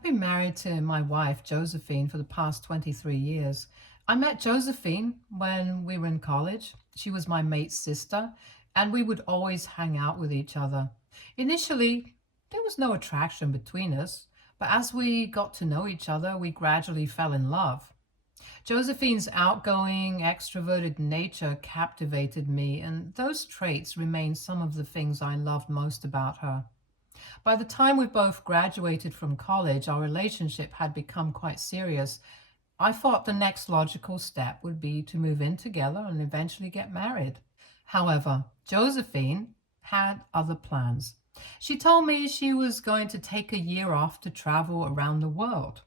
I've been married to my wife, Josephine, for the past 23 years. I met Josephine when we were in college. She was my mate's sister, and we would always hang out with each other. Initially, there was no attraction between us, but as we got to know each other, we gradually fell in love. Josephine's outgoing, extroverted nature captivated me, and those traits remain some of the things I loved most about her. By the time we both graduated from college, our relationship had become quite serious. I thought the next logical step would be to move in together and eventually get married. However, Josephine had other plans. She told me she was going to take a year off to travel around the world.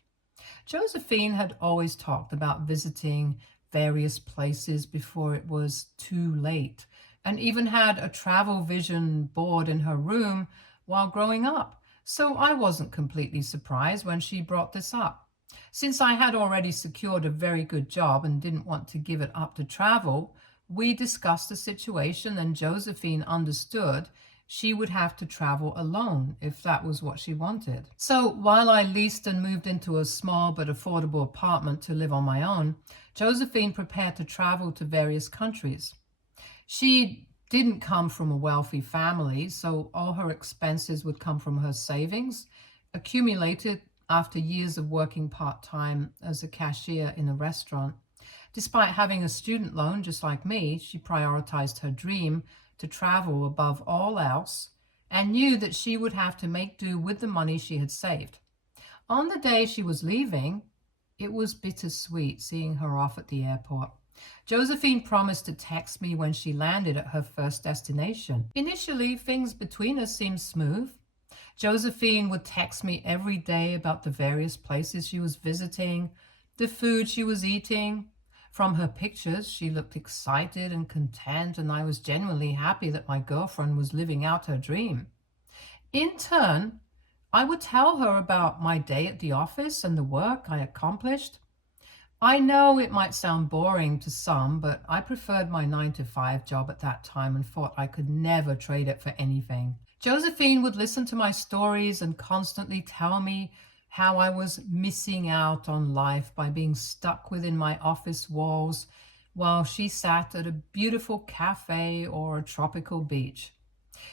Josephine had always talked about visiting various places before it was too late, and even had a travel vision board in her room while growing up. So I wasn't completely surprised when she brought this up. Since I had already secured a very good job and didn't want to give it up to travel, we discussed the situation, and Josephine understood she would have to travel alone if that was what she wanted. So while I leased and moved into a small but affordable apartment to live on my own, Josephine prepared to travel to various countries. She didn't come from a wealthy family, so all her expenses would come from her savings, accumulated after years of working part-time as a cashier in a restaurant. Despite having a student loan just like me, she prioritized her dream to travel above all else and knew that she would have to make do with the money she had saved. On the day she was leaving, it was bittersweet seeing her off at the airport. Josephine promised to text me when she landed at her first destination. Initially, things between us seemed smooth. Josephine would text me every day about the various places she was visiting, the food she was eating. From her pictures, she looked excited and content, and I was genuinely happy that my girlfriend was living out her dream. In turn, I would tell her about my day at the office and the work I accomplished. I know it might sound boring to some, but I preferred my 9-to-5 job at that time and thought I could never trade it for anything. Josephine would listen to my stories and constantly tell me how I was missing out on life by being stuck within my office walls while she sat at a beautiful cafe or a tropical beach.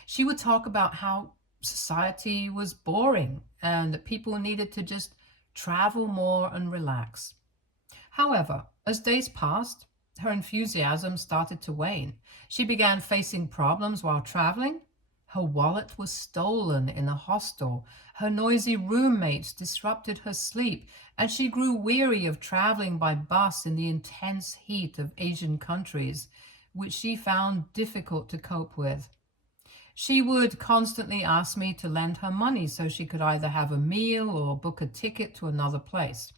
She would talk about how society was boring and that people needed to just travel more and relax. However, as days passed, her enthusiasm started to wane. She began facing problems while traveling. Her wallet was stolen in a hostel. Her noisy roommates disrupted her sleep, and she grew weary of traveling by bus in the intense heat of Asian countries, which she found difficult to cope with. She would constantly ask me to lend her money so she could either have a meal or book a ticket to another place.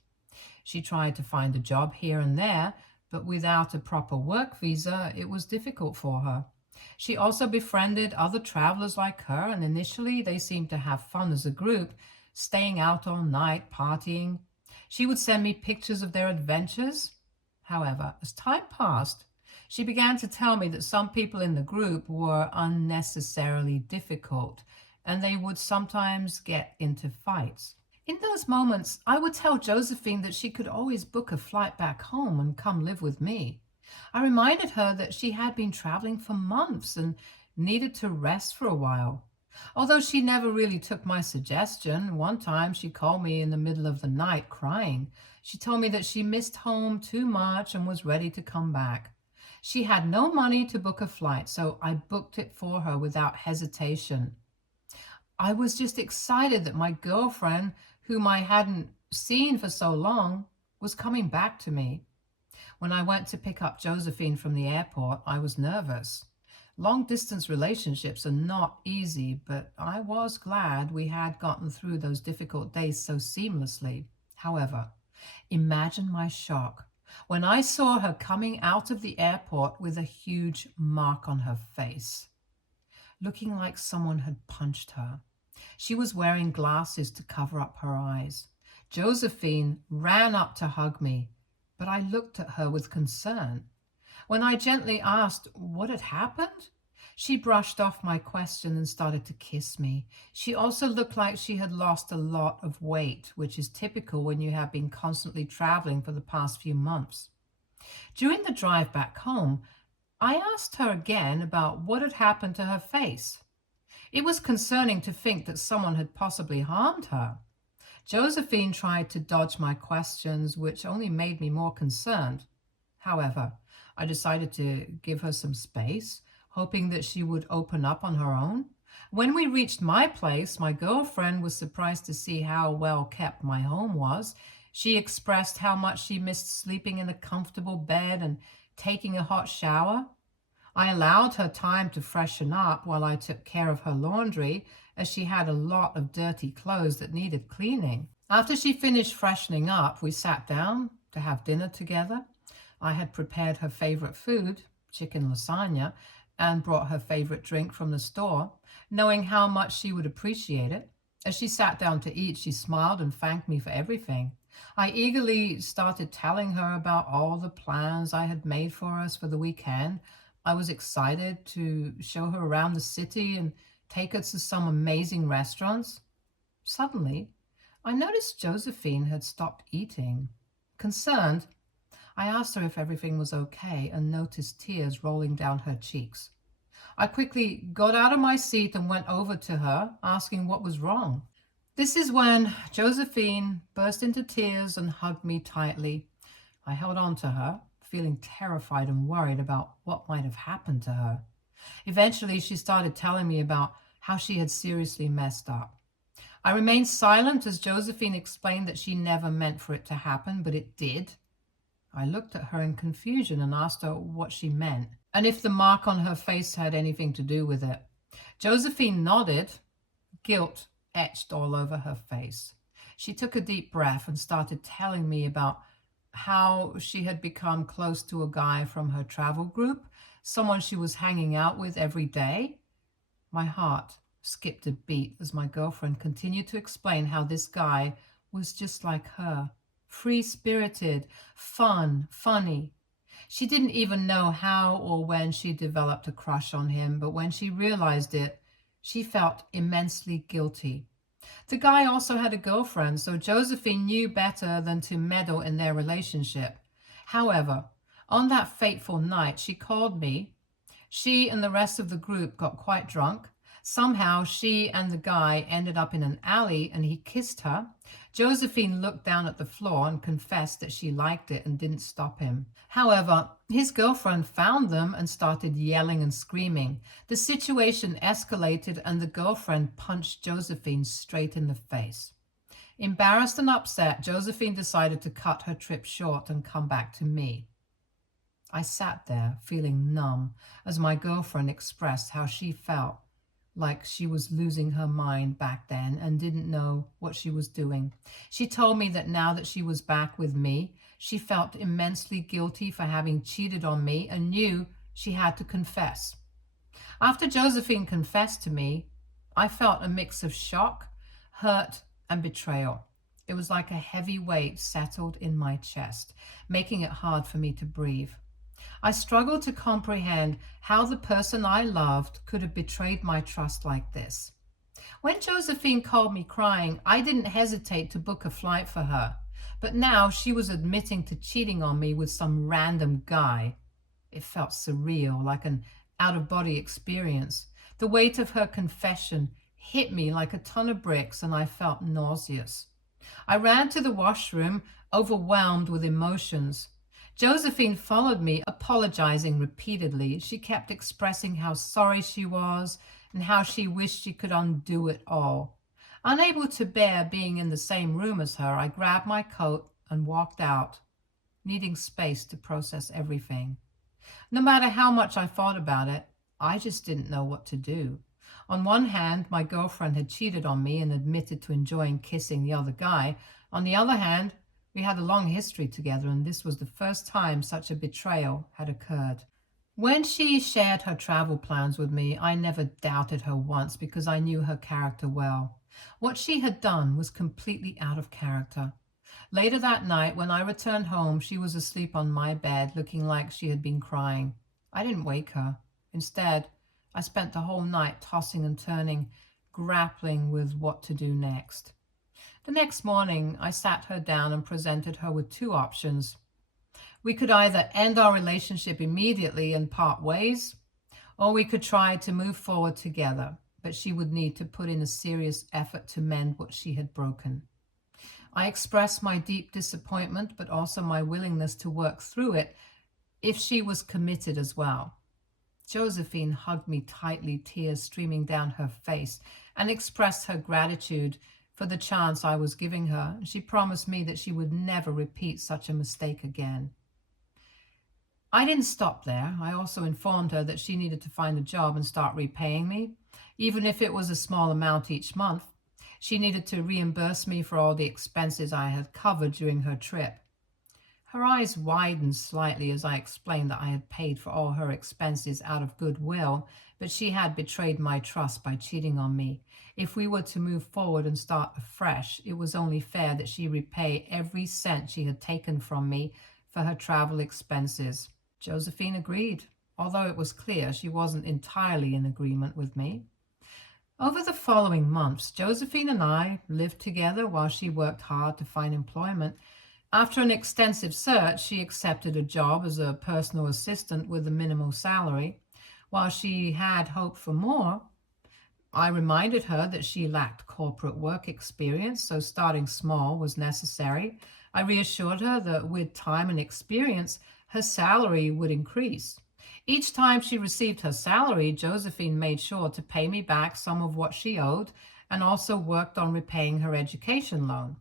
She tried to find a job here and there, but without a proper work visa, it was difficult for her. She also befriended other travelers like her, and initially they seemed to have fun as a group, staying out all night, partying. She would send me pictures of their adventures. However, as time passed, she began to tell me that some people in the group were unnecessarily difficult, and they would sometimes get into fights. In those moments, I would tell Josephine that she could always book a flight back home and come live with me. I reminded her that she had been traveling for months and needed to rest for a while. Although she never really took my suggestion, one time she called me in the middle of the night crying. She told me that she missed home too much and was ready to come back. She had no money to book a flight, so I booked it for her without hesitation. I was just excited that my girlfriend, whom I hadn't seen for so long, was coming back to me. When I went to pick up Josephine from the airport, I was nervous. Long-distance relationships are not easy, but I was glad we had gotten through those difficult days so seamlessly. However, imagine my shock when I saw her coming out of the airport with a huge mark on her face, looking like someone had punched her. She was wearing glasses to cover up her eyes. Josephine ran up to hug me, but I looked at her with concern. When I gently asked what had happened, She brushed off my question and started to kiss me. She also looked like she had lost a lot of weight, which is typical when you have been constantly traveling for the past few months. During the drive back home, I asked her again about what had happened to her face. It was concerning to think that someone had possibly harmed her. Josephine tried to dodge my questions, which only made me more concerned. However, I decided to give her some space, hoping that she would open up on her own. When we reached my place, my girlfriend was surprised to see how well kept my home was. She expressed how much she missed sleeping in a comfortable bed and taking a hot shower. I allowed her time to freshen up while I took care of her laundry, as she had a lot of dirty clothes that needed cleaning. After she finished freshening up, we sat down to have dinner together. I had prepared her favorite food, chicken lasagna, and brought her favorite drink from the store, knowing how much she would appreciate it. As she sat down to eat, she smiled and thanked me for everything. I eagerly started telling her about all the plans I had made for us for the weekend. I was excited to show her around the city and take her to some amazing restaurants. Suddenly, I noticed Josephine had stopped eating. Concerned, I asked her if everything was okay and noticed tears rolling down her cheeks. I quickly got out of my seat and went over to her, asking what was wrong. This is when Josephine burst into tears and hugged me tightly. I held on to her, feeling terrified and worried about what might have happened to her. Eventually, she started telling me about how she had seriously messed up. I remained silent as Josephine explained that she never meant for it to happen, but it did. I looked at her in confusion and asked her what she meant, and if the mark on her face had anything to do with it. Josephine nodded, guilt etched all over her face. She took a deep breath and started telling me about how she had become close to a guy from her travel group, someone she was hanging out with every day. My heart skipped a beat as my girlfriend continued to explain how this guy was just like her, free-spirited, fun, funny. She didn't even know how or when she developed a crush on him, but when she realized it, she felt immensely guilty. The guy also had a girlfriend, so Josephine knew better than to meddle in their relationship. However, on that fateful night, she called me. She and the rest of the group got quite drunk. Somehow, she and the guy ended up in an alley and he kissed her. Josephine looked down at the floor and confessed that she liked it and didn't stop him. However, his girlfriend found them and started yelling and screaming. The situation escalated and the girlfriend punched Josephine straight in the face. Embarrassed and upset, Josephine decided to cut her trip short and come back to me. I sat there feeling numb as my girlfriend expressed how she felt like she was losing her mind back then and didn't know what she was doing. She told me that now that she was back with me, she felt immensely guilty for having cheated on me and knew she had to confess. After Josephine confessed to me, I felt a mix of shock, hurt, and betrayal. It was like a heavy weight settled in my chest, making it hard for me to breathe. I struggled to comprehend how the person I loved could have betrayed my trust like this. When Josephine called me crying, I didn't hesitate to book a flight for her. But now she was admitting to cheating on me with some random guy. It felt surreal, like an out-of-body experience. The weight of her confession hit me like a ton of bricks, and I felt nauseous. I ran to the washroom, overwhelmed with emotions. Josephine followed me, apologizing repeatedly. She kept expressing how sorry she was and how she wished she could undo it all. Unable to bear being in the same room as her, I grabbed my coat and walked out, needing space to process everything. No matter how much I thought about it, I just didn't know what to do. On one hand, my girlfriend had cheated on me and admitted to enjoying kissing the other guy. On the other hand, we had a long history together, and this was the first time such a betrayal had occurred. When she shared her travel plans with me, I never doubted her once because I knew her character well. What she had done was completely out of character. Later that night, when I returned home, she was asleep on my bed, looking like she had been crying. I didn't wake her. Instead, I spent the whole night tossing and turning, grappling with what to do next. The next morning, I sat her down and presented her with two options. We could either end our relationship immediately and part ways, or we could try to move forward together, but she would need to put in a serious effort to mend what she had broken. I expressed my deep disappointment, but also my willingness to work through it if she was committed as well. Josephine hugged me tightly, tears streaming down her face, and expressed her gratitude for the chance I was giving her. She promised me that she would never repeat such a mistake again. I didn't stop there. I also informed her that she needed to find a job and start repaying me, even if it was a small amount each month. She needed to reimburse me for all the expenses I had covered during her trip. Her eyes widened slightly as I explained that I had paid for all her expenses out of goodwill, but she had betrayed my trust by cheating on me. If we were to move forward and start afresh, it was only fair that she repay every cent she had taken from me for her travel expenses. Josephine agreed, although it was clear she wasn't entirely in agreement with me. Over the following months, Josephine and I lived together while she worked hard to find employment. After an extensive search, she accepted a job as a personal assistant with a minimal salary. While she had hoped for more, I reminded her that she lacked corporate work experience, so starting small was necessary. I reassured her that with time and experience, her salary would increase. Each time she received her salary, Josephine made sure to pay me back some of what she owed and also worked on repaying her education loan.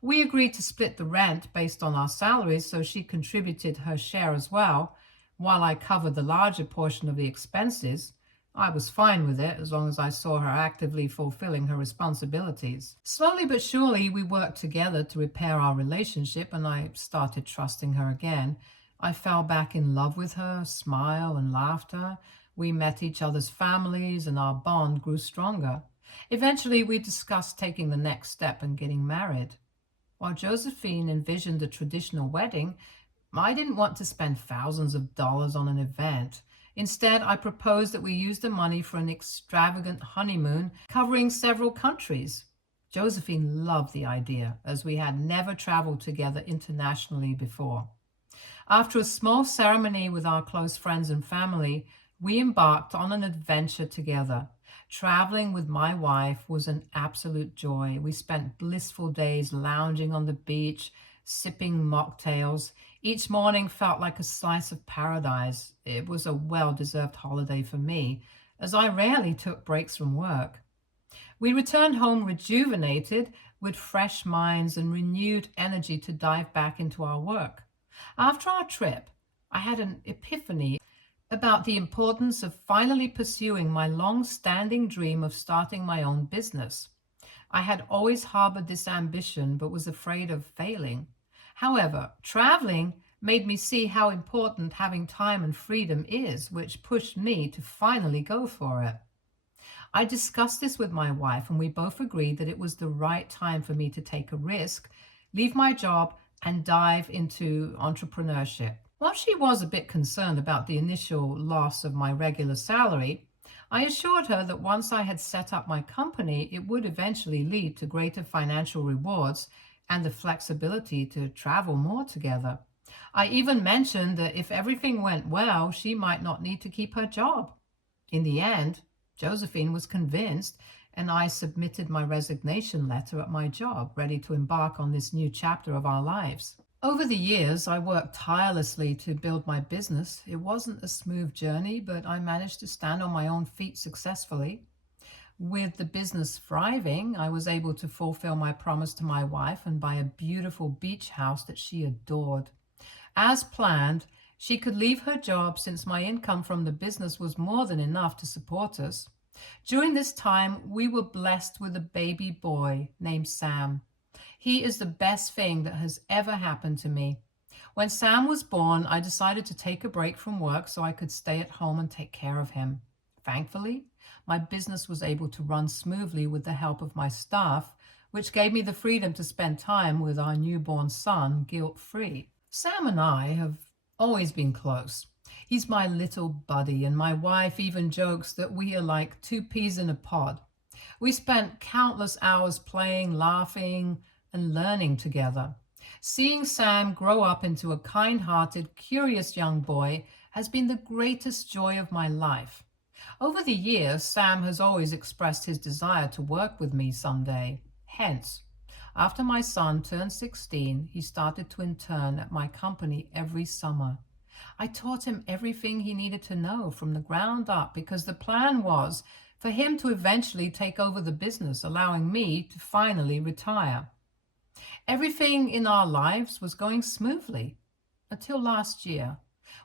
We agreed to split the rent based on our salaries, so she contributed her share as well, while I covered the larger portion of the expenses. I was fine with it as long as I saw her actively fulfilling her responsibilities. Slowly but surely, we worked together to repair our relationship, and I started trusting her again. I fell back in love with her, smile and laughter. We met each other's families, and our bond grew stronger. Eventually, we discussed taking the next step and getting married. While Josephine envisioned a traditional wedding, I didn't want to spend thousands of dollars on an event. Instead, I proposed that we use the money for an extravagant honeymoon covering several countries. Josephine loved the idea, as we had never traveled together internationally before. After a small ceremony with our close friends and family, we embarked on an adventure together. Traveling with my wife was an absolute joy. We spent blissful days lounging on the beach, sipping mocktails. Each morning felt like a slice of paradise. It was a well-deserved holiday for me, as I rarely took breaks from work. We returned home rejuvenated, with fresh minds and renewed energy to dive back into our work. After our trip, I had an epiphany about the importance of finally pursuing my long-standing dream of starting my own business. I had always harbored this ambition, but was afraid of failing. However, traveling made me see how important having time and freedom is, which pushed me to finally go for it. I discussed this with my wife, and we both agreed that it was the right time for me to take a risk, leave my job, and dive into entrepreneurship. While she was a bit concerned about the initial loss of my regular salary, I assured her that once I had set up my company, it would eventually lead to greater financial rewards and the flexibility to travel more together. I even mentioned that if everything went well, she might not need to keep her job. In the end, Josephine was convinced, and I submitted my resignation letter at my job, ready to embark on this new chapter of our lives. Over the years, I worked tirelessly to build my business. It wasn't a smooth journey, but I managed to stand on my own feet successfully. With the business thriving, I was able to fulfill my promise to my wife and buy a beautiful beach house that she adored. As planned, she could leave her job since my income from the business was more than enough to support us. During this time, we were blessed with a baby boy named Sam. He is the best thing that has ever happened to me. When Sam was born, I decided to take a break from work so I could stay at home and take care of him. Thankfully, my business was able to run smoothly with the help of my staff, which gave me the freedom to spend time with our newborn son guilt-free. Sam and I have always been close. He's my little buddy, and my wife even jokes that we are like two peas in a pod. We spent countless hours playing, laughing, and learning together. Seeing Sam grow up into a kind hearted, curious young boy has been the greatest joy of my life. Over the years, Sam has always expressed his desire to work with me someday. Hence, after my son turned 16, he started to intern at my company every summer. I taught him everything he needed to know from the ground up because the plan was for him to eventually take over the business, allowing me to finally retire. Everything in our lives was going smoothly until last year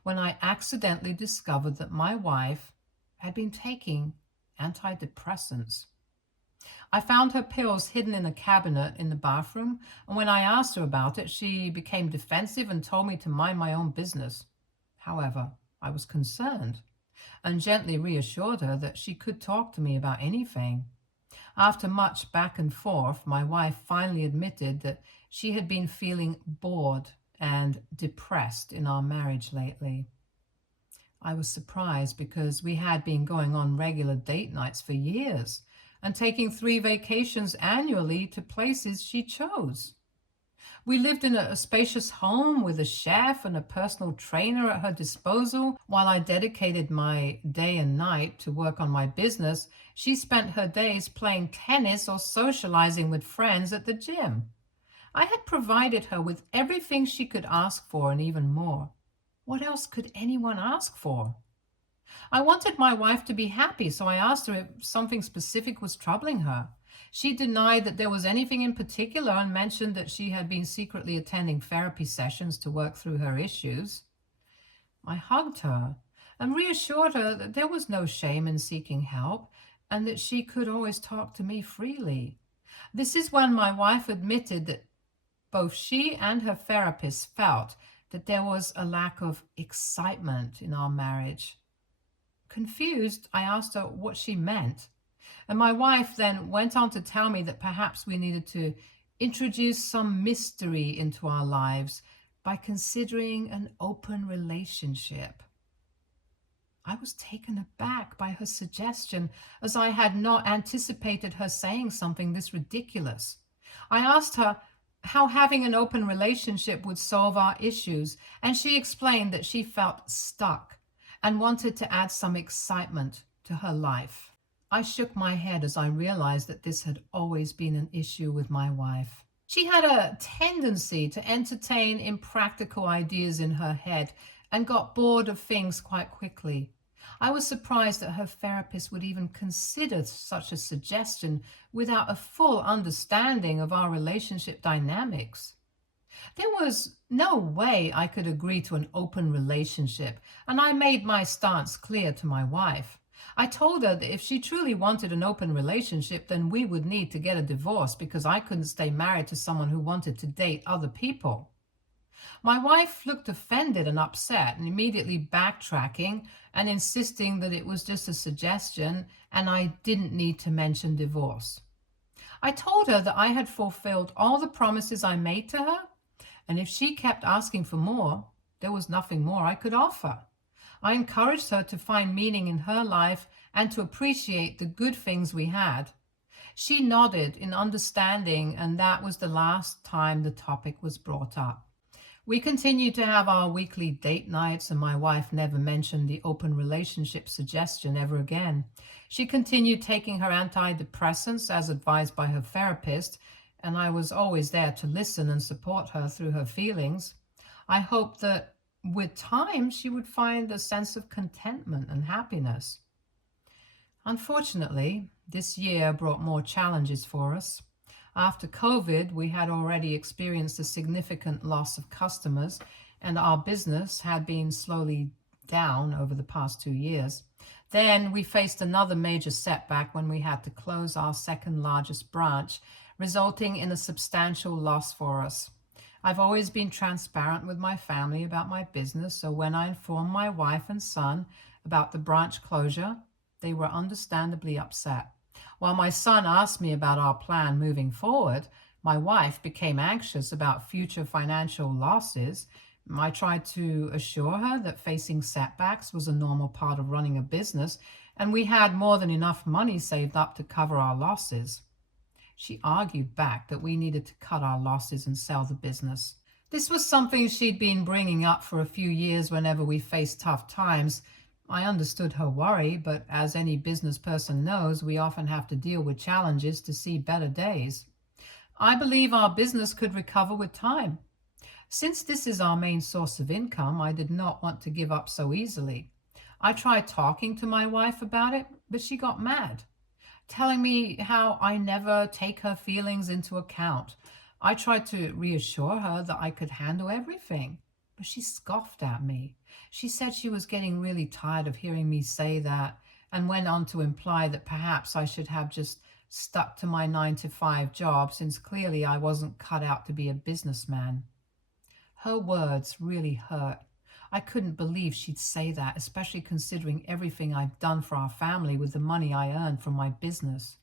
when I accidentally discovered that my wife had been taking antidepressants. I found her pills hidden in a cabinet in the bathroom, and when I asked her about it, she became defensive and told me to mind my own business. However, I was concerned and gently reassured her that she could talk to me about anything. After much back and forth, my wife finally admitted that she had been feeling bored and depressed in our marriage lately. I was surprised because we had been going on regular date nights for years and taking 3 vacations annually to places she chose. We lived in a spacious home with a chef and a personal trainer at her disposal. While I dedicated my day and night to work on my business, she spent her days playing tennis or socializing with friends at the gym. I had provided her with everything she could ask for and even more. What else could anyone ask for? I wanted my wife to be happy, so I asked her if something specific was troubling her. She denied that there was anything in particular and mentioned that she had been secretly attending therapy sessions to work through her issues. I hugged her and reassured her that there was no shame in seeking help and that she could always talk to me freely. This is when my wife admitted that both she and her therapist felt that there was a lack of excitement in our marriage. Confused, I asked her what she meant, and my wife then went on to tell me that perhaps we needed to introduce some mystery into our lives by considering an open relationship. I was taken aback by her suggestion, as I had not anticipated her saying something this ridiculous. I asked her how having an open relationship would solve our issues, and she explained that she felt stuck and wanted to add some excitement to her life. I shook my head as I realized that this had always been an issue with my wife. She had a tendency to entertain impractical ideas in her head and got bored of things quite quickly. I was surprised that her therapist would even consider such a suggestion without a full understanding of our relationship dynamics. There was no way I could agree to an open relationship, and I made my stance clear to my wife. I told her that if she truly wanted an open relationship, then we would need to get a divorce because I couldn't stay married to someone who wanted to date other people. My wife looked offended and upset and immediately backtracking and insisting that it was just a suggestion and I didn't need to mention divorce. I told her that I had fulfilled all the promises I made to her, and if she kept asking for more, there was nothing more I could offer. I encouraged her to find meaning in her life and to appreciate the good things we had. She nodded in understanding, and that was the last time the topic was brought up. We continued to have our weekly date nights, and my wife never mentioned the open relationship suggestion ever again. She continued taking her antidepressants as advised by her therapist, and I was always there to listen and support her through her feelings. I hoped that with time she would find a sense of contentment and happiness. Unfortunately, this year brought more challenges for us. After COVID, we had already experienced a significant loss of customers, and our business had been slowly down over the past 2 years. Then we faced another major setback when we had to close our second largest branch, resulting in a substantial loss for us. I've always been transparent with my family about my business, so when I informed my wife and son about the branch closure, they were understandably upset. While my son asked me about our plan moving forward, my wife became anxious about future financial losses I tried to assure her that facing setbacks was a normal part of running a business, and we had more than enough money saved up to cover our losses. She argued back that we needed to cut our losses and sell the business. This was something she'd been bringing up for a few years whenever we faced tough times. I understood her worry, but as any business person knows, we often have to deal with challenges to see better days. I believe our business could recover with time. Since this is our main source of income, I did not want to give up so easily. I tried talking to my wife about it, but she got mad, telling me how I never take her feelings into account. I tried to reassure her that I could handle everything, but she scoffed at me. She said she was getting really tired of hearing me say that and went on to imply that perhaps I should have just stuck to my 9-to-5 job since clearly I wasn't cut out to be a businessman. Her words really hurt. I couldn't believe she'd say that, especially considering everything I've done for our family with the money I earned from my business.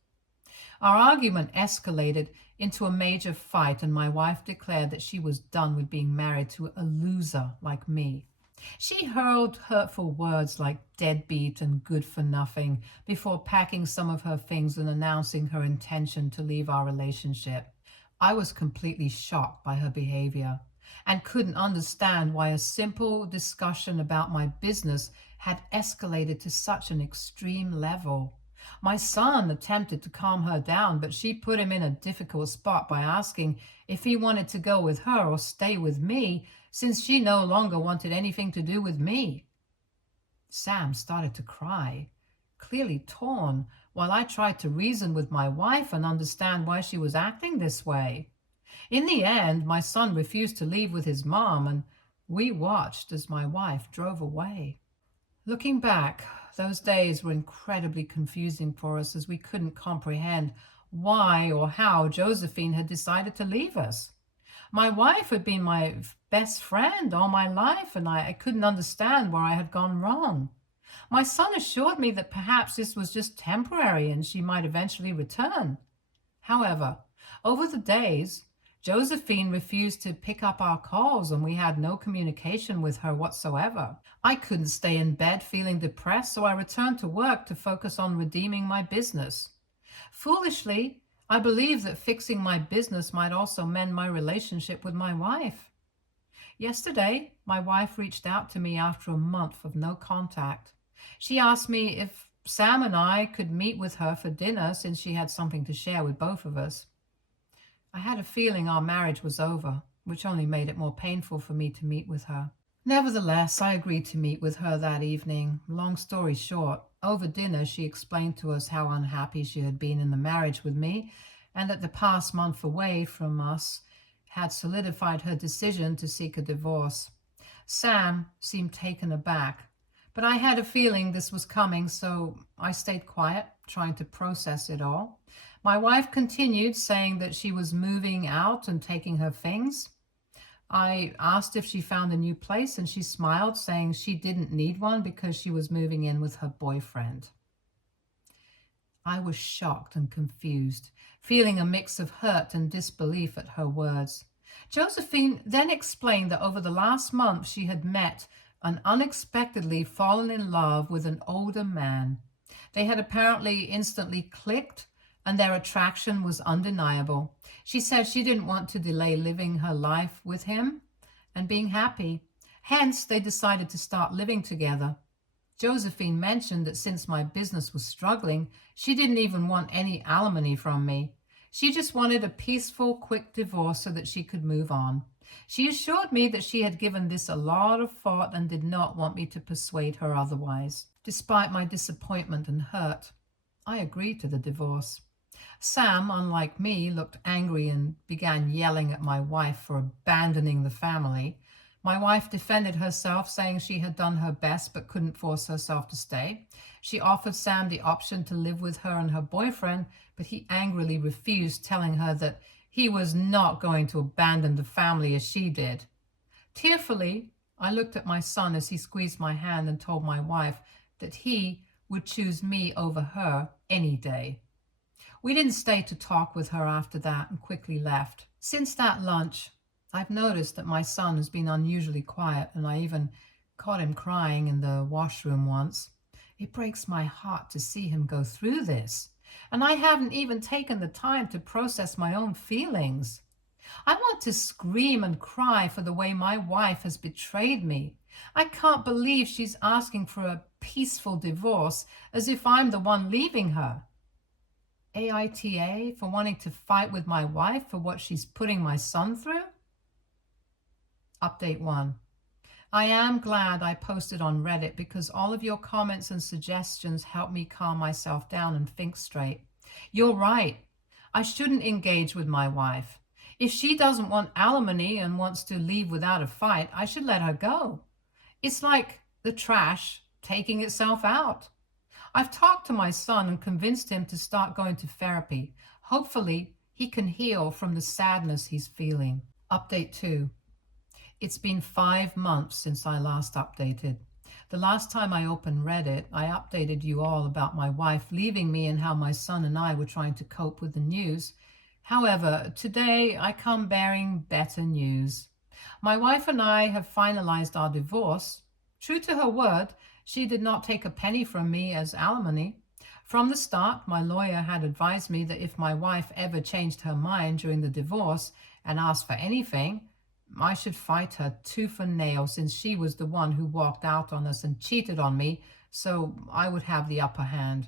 Our argument escalated into a major fight, and my wife declared that she was done with being married to a loser like me. She hurled hurtful words like deadbeat and good for nothing before packing some of her things and announcing her intention to leave our relationship. I was completely shocked by her behavior and couldn't understand why a simple discussion about my business had escalated to such an extreme level. My son attempted to calm her down, but she put him in a difficult spot by asking if he wanted to go with her or stay with me, since she no longer wanted anything to do with me. Sam started to cry, clearly torn, while I tried to reason with my wife and understand why she was acting this way. In the end, my son refused to leave with his mom, and we watched as my wife drove away. Looking back, those days were incredibly confusing for us as we couldn't comprehend why or how Josephine had decided to leave us. My wife had been my best friend all my life, and I couldn't understand where I had gone wrong. My son assured me that perhaps this was just temporary and she might eventually return. However, over the days, Josephine refused to pick up our calls and we had no communication with her whatsoever. I couldn't stay in bed feeling depressed, so I returned to work to focus on redeeming my business. Foolishly, I believed that fixing my business might also mend my relationship with my wife. Yesterday, my wife reached out to me after a month of no contact. She asked me if Sam and I could meet with her for dinner since she had something to share with both of us. I had a feeling our marriage was over, which only made it more painful for me to meet with her. Nevertheless, I agreed to meet with her that evening. Long story short, over dinner she explained to us how unhappy she had been in the marriage with me, and that the past month away from us had solidified her decision to seek a divorce. Sam seemed taken aback, but I had a feeling this was coming, so I stayed quiet, trying to process it all. My wife continued, saying that she was moving out and taking her things. I asked if she found a new place, and she smiled, saying she didn't need one because she was moving in with her boyfriend. I was shocked and confused, feeling a mix of hurt and disbelief at her words. Josephine then explained that over the last month she had met and unexpectedly fallen in love with an older man. They had apparently instantly clicked, and their attraction was undeniable. She said she didn't want to delay living her life with him and being happy. Hence, they decided to start living together. Josephine mentioned that since my business was struggling, she didn't even want any alimony from me. She just wanted a peaceful, quick divorce so that she could move on. She assured me that she had given this a lot of thought and did not want me to persuade her otherwise. Despite my disappointment and hurt, I agreed to the divorce. Sam, unlike me, looked angry and began yelling at my wife for abandoning the family. My wife defended herself, saying she had done her best but couldn't force herself to stay. She offered Sam the option to live with her and her boyfriend, but he angrily refused, telling her that he was not going to abandon the family as she did. Tearfully, I looked at my son as he squeezed my hand and told my wife that he would choose me over her any day. We didn't stay to talk with her after that and quickly left. Since that lunch, I've noticed that my son has been unusually quiet, and I even caught him crying in the washroom once. It breaks my heart to see him go through this, and I haven't even taken the time to process my own feelings. I want to scream and cry for the way my wife has betrayed me. I can't believe she's asking for a peaceful divorce as if I'm the one leaving her. AITA for wanting to fight with my wife for what she's putting my son through? Update 1. I am glad I posted on Reddit because all of your comments and suggestions help me calm myself down and think straight. You're right. I shouldn't engage with my wife. If she doesn't want alimony and wants to leave without a fight, I should let her go. It's like the trash taking itself out. I've talked to my son and convinced him to start going to therapy. Hopefully, he can heal from the sadness he's feeling. Update 2. It's been 5 months since I last updated. The last time I opened Reddit, I updated you all about my wife leaving me and how my son and I were trying to cope with the news. However, today I come bearing better news. My wife and I have finalized our divorce. True to her word, she did not take a penny from me as alimony. From the start, my lawyer had advised me that if my wife ever changed her mind during the divorce and asked for anything, I should fight her tooth and nail since she was the one who walked out on us and cheated on me, so I would have the upper hand.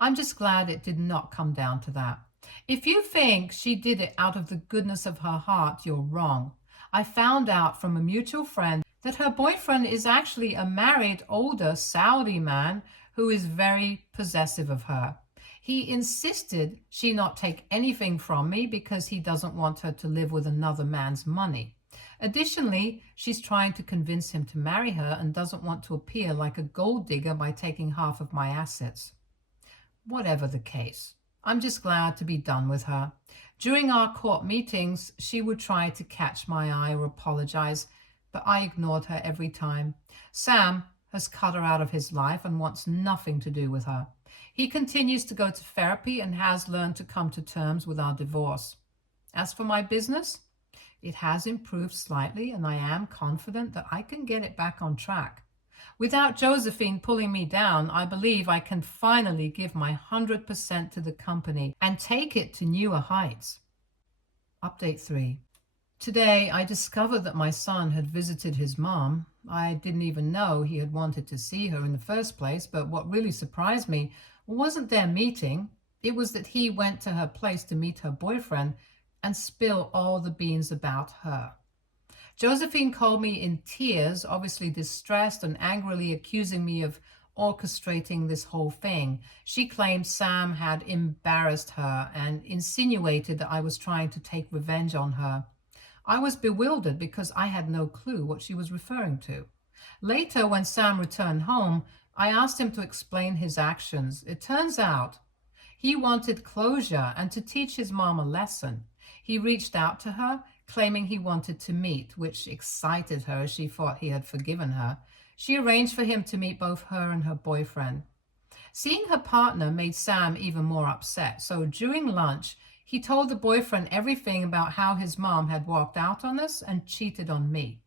I'm just glad it did not come down to that. If you think she did it out of the goodness of her heart, you're wrong. I found out from a mutual friend that her boyfriend is actually a married, older Saudi man who is very possessive of her. He insisted she not take anything from me because he doesn't want her to live with another man's money. Additionally, she's trying to convince him to marry her and doesn't want to appear like a gold digger by taking half of my assets. Whatever the case, I'm just glad to be done with her. During our court meetings, she would try to catch my eye or apologize, but I ignored her every time. Sam has cut her out of his life and wants nothing to do with her. He continues to go to therapy and has learned to come to terms with our divorce. As for my business, it has improved slightly, and I am confident that I can get it back on track. Without Josephine pulling me down, I believe I can finally give my 100% to the company and take it to newer heights. Update 3. Today, I discovered that my son had visited his mom. I didn't even know he had wanted to see her in the first place, but what really surprised me wasn't their meeting. It was that he went to her place to meet her boyfriend and spill all the beans about her. Josephine called me in tears, obviously distressed and angrily accusing me of orchestrating this whole thing. She claimed Sam had embarrassed her and insinuated that I was trying to take revenge on her. I was bewildered because I had no clue what she was referring to. Later, when Sam returned home, I asked him to explain his actions. It turns out he wanted closure and to teach his mom a lesson. He reached out to her, claiming he wanted to meet, which excited her as she thought he had forgiven her. She arranged for him to meet both her and her boyfriend. Seeing her partner made Sam even more upset, so during lunch, he told the boyfriend everything about how his mom had walked out on us and cheated on me.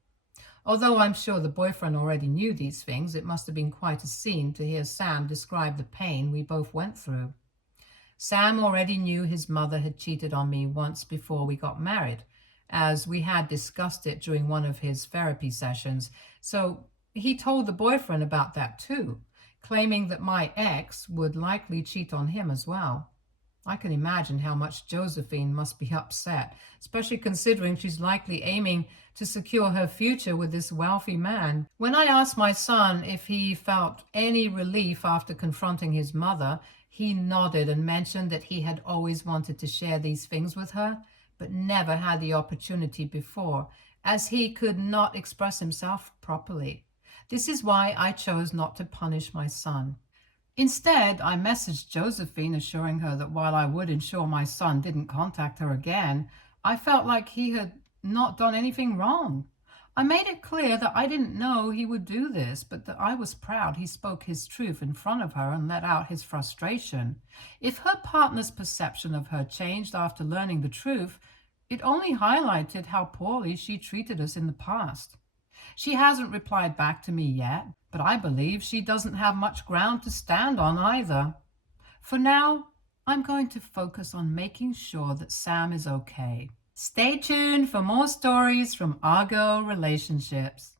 Although I'm sure the boyfriend already knew these things, it must have been quite a scene to hear Sam describe the pain we both went through. Sam already knew his mother had cheated on me once before we got married, as we had discussed it during one of his therapy sessions, so he told the boyfriend about that too, claiming that my ex would likely cheat on him as well. I can imagine how much Josephine must be upset, especially considering she's likely aiming to secure her future with this wealthy man. When I asked my son if he felt any relief after confronting his mother, he nodded and mentioned that he had always wanted to share these things with her, but never had the opportunity before, as he could not express himself properly. This is why I chose not to punish my son. Instead, I messaged Josephine assuring her that while I would ensure my son didn't contact her again, I felt like he had not done anything wrong. I made it clear that I didn't know he would do this, but that I was proud he spoke his truth in front of her and let out his frustration. If her partner's perception of her changed after learning the truth, It only highlighted how poorly she treated us in the past. She hasn't replied back to me yet, but I believe she doesn't have much ground to stand on either. For now, I'm going to focus on making sure that Sam is okay. Stay tuned for more stories from Argo Relationships.